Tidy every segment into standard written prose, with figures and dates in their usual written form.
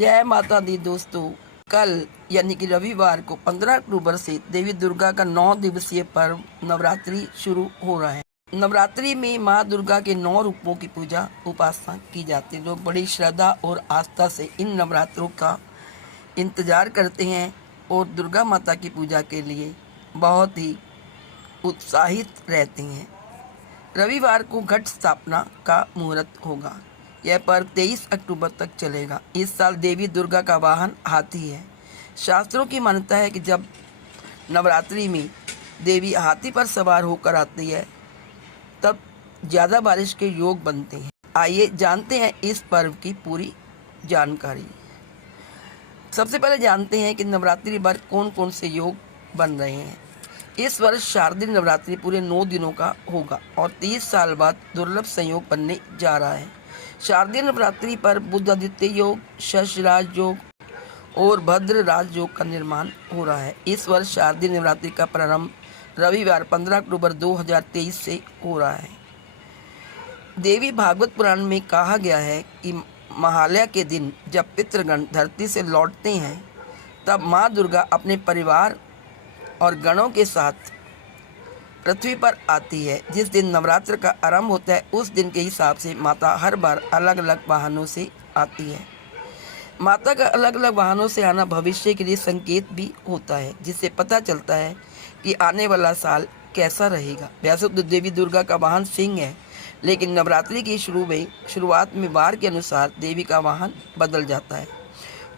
जय माता दी दोस्तों, कल यानी कि रविवार को 15 अक्टूबर से देवी दुर्गा का 9 दिवसीय पर्व नवरात्रि शुरू हो रहा है। नवरात्रि में माँ दुर्गा के 9 रूपों की पूजा उपासना की जाती है। लोग बड़ी श्रद्धा और आस्था से इन नवरात्रों का इंतजार करते हैं और दुर्गा माता की पूजा के लिए बहुत ही उत्साहित रहते हैं। रविवार को घट स्थापना का मुहूर्त होगा। यह पर्व 23 अक्टूबर तक चलेगा। इस साल देवी दुर्गा का वाहन हाथी है। शास्त्रों की मान्यता है कि जब नवरात्रि में देवी हाथी पर सवार होकर आती है तब ज़्यादा बारिश के योग बनते हैं। आइए जानते हैं इस पर्व की पूरी जानकारी। सबसे पहले जानते हैं कि नवरात्रि पर कौन कौन से योग बन रहे हैं। इस वर्ष शारदीय नवरात्रि पूरे 9 दिनों का होगा और 30 साल बाद दुर्लभ संयोग बनने जा रहा है। शारदीय नवरात्रि पर बुधादित्य योग, शशराज योग और भद्र राज योग का निर्माण हो रहा है। इस वर्ष शारदीय नवरात्रि का प्रारंभ रविवार 15 अक्टूबर 2023 से हो रहा है। देवी भागवत पुराण में कहा गया है कि महालया के दिन जब पितृगण धरती से लौटते हैं तब माँ दुर्गा अपने परिवार और गणों के साथ पृथ्वी पर आती है। जिस दिन नवरात्र का आरंभ होता है उस दिन के हिसाब से माता हर बार अलग अलग वाहनों से आती है। माता का अलग अलग वाहनों से आना भविष्य के लिए संकेत भी होता है, जिससे पता चलता है कि आने वाला साल कैसा रहेगा। वैसे तो देवी दुर्गा का वाहन सिंह है, लेकिन नवरात्रि की शुरुआत में वार के अनुसार देवी का वाहन बदल जाता है।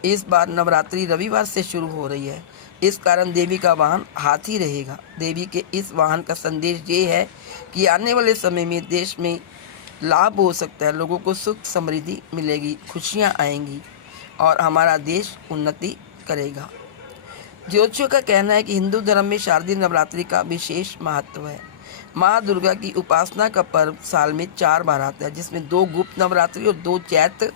इस बार नवरात्रि रविवार से शुरू हो रही है, इस कारण देवी का वाहन हाथी रहेगा। देवी के इस वाहन का संदेश ये है कि आने वाले समय में देश में लाभ हो सकता है, लोगों को सुख समृद्धि मिलेगी, खुशियाँ आएंगी और हमारा देश उन्नति करेगा। ज्योतिषियों का कहना है कि हिंदू धर्म में शारदीय नवरात्रि का विशेष महत्व है। माँ दुर्गा की उपासना का पर्व साल में 4 बार आता है, जिसमें 2 गुप्त नवरात्रि और 2 चैत्र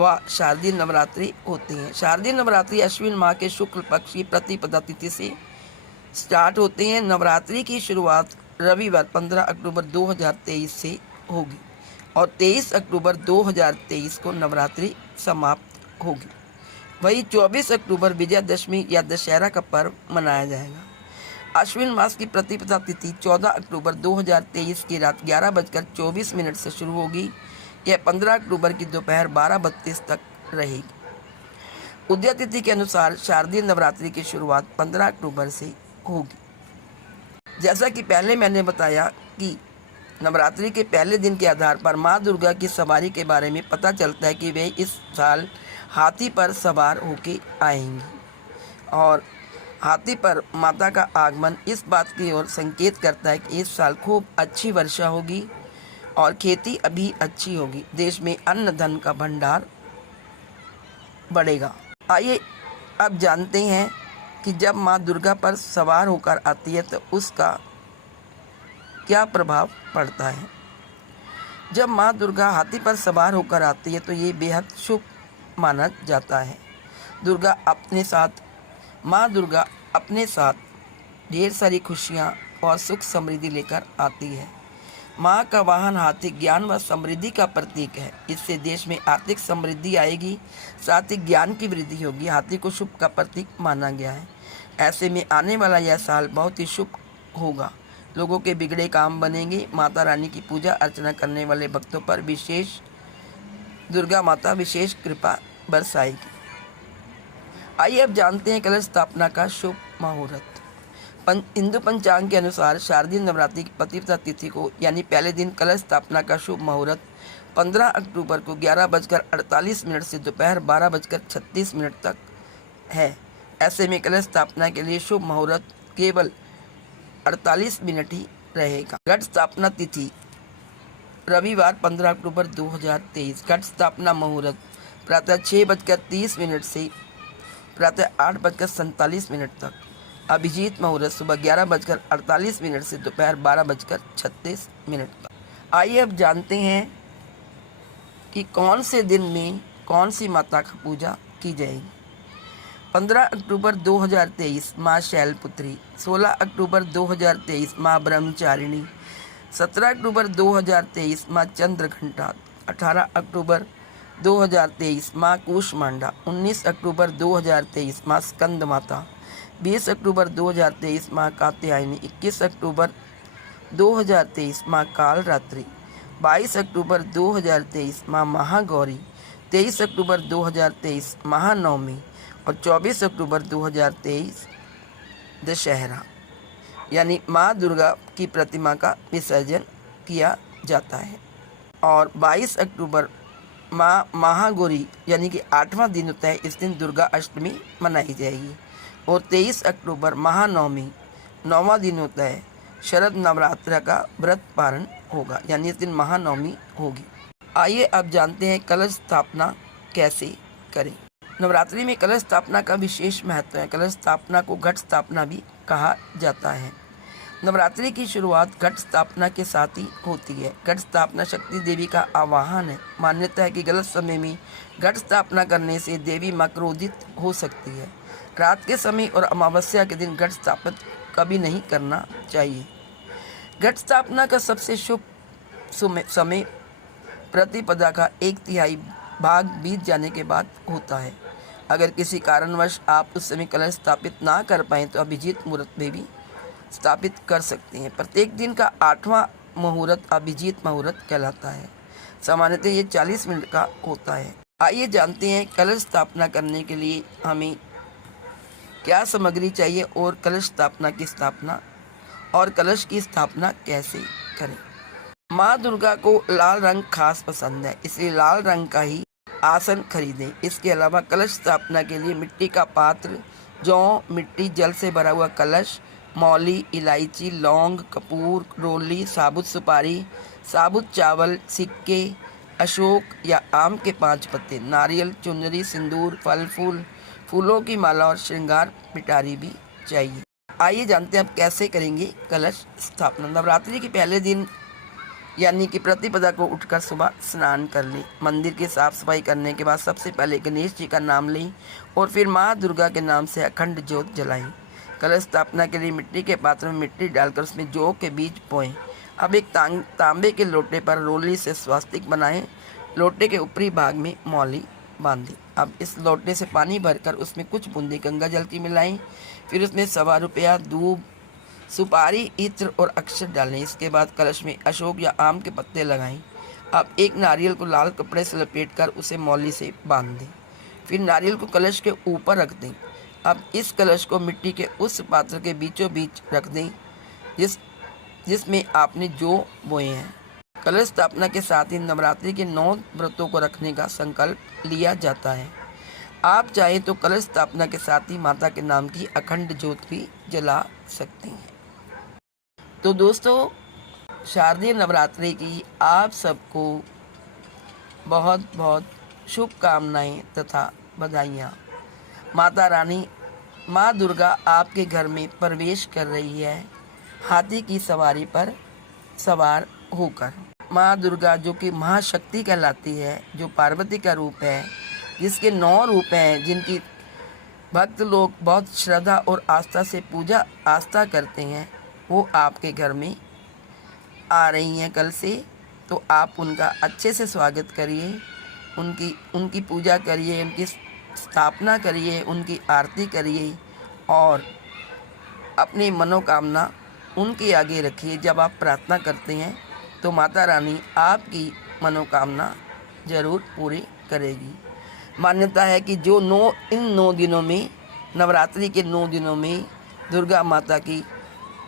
व शारदीय नवरात्रि होती हैं। शारदीय नवरात्रि अश्विन माह के शुक्ल पक्ष की प्रतिपदा तिथि से स्टार्ट होते हैं। नवरात्रि की शुरुआत रविवार 15 अक्टूबर 2023 से होगी और 23 अक्टूबर 2023 को नवरात्रि समाप्त होगी। वही 24 अक्टूबर विजयादशमी या दशहरा का पर्व मनाया जाएगा। अश्विन मास की प्रतिपदा तिथि 14 अक्टूबर 2023 की रात 11:24 से शुरू होगी। यह 15 अक्टूबर की दोपहर 12:32 तक रहेगी। उदय तिथि के अनुसार शारदीय नवरात्रि की शुरुआत 15 अक्टूबर से होगी। जैसा कि पहले मैंने बताया कि नवरात्रि के पहले दिन के आधार पर माँ दुर्गा की सवारी के बारे में पता चलता है कि वे इस साल हाथी पर सवार होके आएंगी और हाथी पर माता का आगमन इस बात की ओर संकेत करता है कि इस साल खूब अच्छी वर्षा होगी और खेती अभी अच्छी होगी। देश में अन्न धन का भंडार बढ़ेगा। आइए अब जानते हैं कि जब माँ दुर्गा पर सवार होकर आती है तो उसका क्या प्रभाव पड़ता है। जब माँ दुर्गा हाथी पर सवार होकर आती है तो ये बेहद शुभ माना जाता है। माँ दुर्गा अपने साथ ढेर सारी खुशियाँ और सुख समृद्धि लेकर आती है। माँ का वाहन हाथी ज्ञान व समृद्धि का प्रतीक है। इससे देश में आर्थिक समृद्धि आएगी, साथ ही ज्ञान की वृद्धि होगी। हाथी को शुभ का प्रतीक माना गया है। ऐसे में आने वाला यह साल बहुत ही शुभ होगा। लोगों के बिगड़े काम बनेंगे। माता रानी की पूजा अर्चना करने वाले भक्तों पर दुर्गा माता विशेष कृपा बरसाएगी। आइए अब जानते हैं कलश स्थापना का शुभ मुहूर्त। हिंदू पंचांग के अनुसार शारदीय नवरात्रि की प्रतिपदा तिथि को यानी पहले दिन कलश स्थापना का शुभ मुहूर्त 15 अक्टूबर को 11:48 से दोपहर 12:36 तक है। ऐसे में कलश स्थापना के लिए शुभ मुहूर्त केवल 48 मिनट ही रहेगा। घट स्थापना तिथि रविवार 15 अक्टूबर 2023। घट स्थापना मुहूर्त प्रातः 6:30 से प्रातः 8:47 तक। अभिजीत मुहूर्त सुबह 11:48 से दोपहर 12:36 तक। आइए अब जानते हैं कि कौन से दिन में कौन सी माता की पूजा की जाएगी। 15 अक्टूबर 2023 माँ शैलपुत्री, 16 अक्टूबर 2023 माँ ब्रह्मचारिणी, 17 अक्टूबर 2023 माँ चंद्रघंटा, 18 अक्टूबर 2023 माँ कूष्मांडा। 19 अक्टूबर 2023 माँ स्कंद माता। 20 अक्टूबर 2023 माँ कात्यायनी। 21 अक्टूबर 2023 माँ कालरात्रि। 22 अक्टूबर 2023 माँ महागौरी। 23 अक्टूबर 2023 महानवमी और 24 अक्टूबर 2023 दशहरा, यानी माँ दुर्गा की प्रतिमा का विसर्जन किया जाता है। और 22 अक्टूबर माँ महागौरी यानी कि 8वां दिन होता है, इस दिन दुर्गा अष्टमी मनाई जाएगी। और 23 अक्टूबर महानवमी 9वां दिन होता है, शरद नवरात्र का व्रत पारण होगा, यानी इस दिन महानवमी होगी। आइए अब जानते हैं कलश स्थापना कैसे करें। नवरात्रि में कलश स्थापना का विशेष महत्व है। कलश स्थापना को घट स्थापना भी कहा जाता है। नवरात्रि की शुरुआत घट स्थापना के साथ ही होती है। घट स्थापना शक्ति देवी का आवाहन है। मान्यता है कि गलत समय में घट स्थापना करने से देवी माँ क्रोधित हो सकती है। रात के समय और अमावस्या के दिन घट स्थापित कभी नहीं करना चाहिए। घट स्थापना का सबसे शुभ समय प्रतिपदा का 1/3 भाग बीत जाने के बाद होता है। अगर किसी कारणवश आप उस समय कलश स्थापित ना कर पाएँ तो अभिजीत मुहूर्त में भी स्थापित कर सकते हैं। प्रत्येक दिन का 8वां मुहूर्त अभिजीत मुहूर्त कहलाता है। सामान्यतः ये 40 मिनट का होता है। आइए जानते हैं कलश स्थापना करने के लिए हमें क्या सामग्री चाहिए और कलश स्थापना की स्थापना और कलश की स्थापना कैसे करें। माँ दुर्गा को लाल रंग खास पसंद है, इसलिए लाल रंग का ही आसन खरीदें। इसके अलावा कलश स्थापना के लिए मिट्टी का पात्र, जौ, मिट्टी, जल से भरा हुआ कलश, मौली, इलायची, लौंग, कपूर, रोली, साबुत सुपारी, साबुत चावल, सिक्के, अशोक या आम के 5 पत्ते, नारियल, चुनरी, सिंदूर, फल फूल, फूलों की माला और श्रृंगार पिटारी भी चाहिए। आइए जानते हैं अब कैसे करेंगे कलश स्थापना। नवरात्रि के पहले दिन यानी कि प्रतिपदा को उठकर सुबह स्नान कर लें। मंदिर की साफ सफाई करने के बाद सबसे पहले गणेश जी का नाम लें और फिर माँ दुर्गा के नाम से अखंड ज्योत जलाएं। कलश स्थापना के लिए मिट्टी के पात्र में मिट्टी डालकर उसमें जौ के बीज बोएं। अब एक तांबे के लोटे पर रोली से स्वास्तिक बनाएं। लोटे के ऊपरी भाग में मौली बांधें। अब इस लोटे से पानी भरकर उसमें कुछ बूंदे गंगा जल की मिलाएं। फिर उसमें 1.25 रुपया दूब, सुपारी, इत्र और अक्षर डालें। इसके बाद कलश में अशोक या आम के पत्ते लगाएं। अब एक नारियल को लाल कपड़े से लपेटकर उसे मौली से बांध दें। फिर नारियल को कलश के ऊपर रख दें। अब इस कलश को मिट्टी के उस पात्र के बीचों बीच रख दें जिसमें आपने जौ बोए हैं। कलश स्थापना के साथ ही नवरात्रि के 9 व्रतों को रखने का संकल्प लिया जाता है। आप चाहें तो कलश स्थापना के साथ ही माता के नाम की अखंड ज्योत भी जला सकते हैं। तो दोस्तों, शारदीय नवरात्रि की आप सबको बहुत बहुत शुभकामनाएं तथा बधाइयाँ। माता रानी माँ दुर्गा आपके घर में प्रवेश कर रही है हाथी की सवारी पर सवार होकर। माँ दुर्गा जो कि महाशक्ति कहलाती है, जो पार्वती का रूप है, जिसके 9 रूप हैं, जिनकी भक्त लोग बहुत श्रद्धा और आस्था से आस्था करते हैं, वो आपके घर में आ रही हैं कल से। तो आप उनका अच्छे से स्वागत करिए, उनकी पूजा करिए, उनकी स्थापना करिए, उनकी आरती करिए और अपनी मनोकामना उनके आगे रखिए। जब आप प्रार्थना करते हैं तो माता रानी आपकी मनोकामना ज़रूर पूरी करेगी। मान्यता है कि जो इन 9 दिनों में, नवरात्रि के 9 दिनों में दुर्गा माता की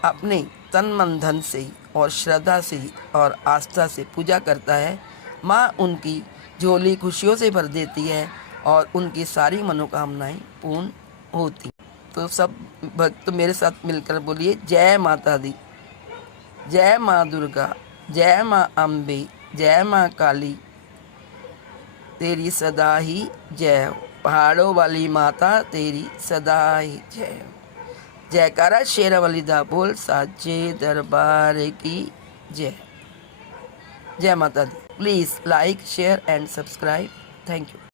अपने तन मन धन से और श्रद्धा से और आस्था से पूजा करता है, माँ उनकी झोली खुशियों से भर देती है और उनकी सारी मनोकामनाएं पूर्ण होती। तो सब भक्त मेरे साथ मिलकर बोलिए, जय माता दी, जय माँ दुर्गा, जय माँ अम्बे, जय माँ काली, तेरी सदा ही जय हो। पहाड़ों वाली माता तेरी सदा ही जय हो। जयकारा शेरावाली दा बोल, साचे दरबार की जय। जय माता दी। Please like, share and subscribe. Thank you.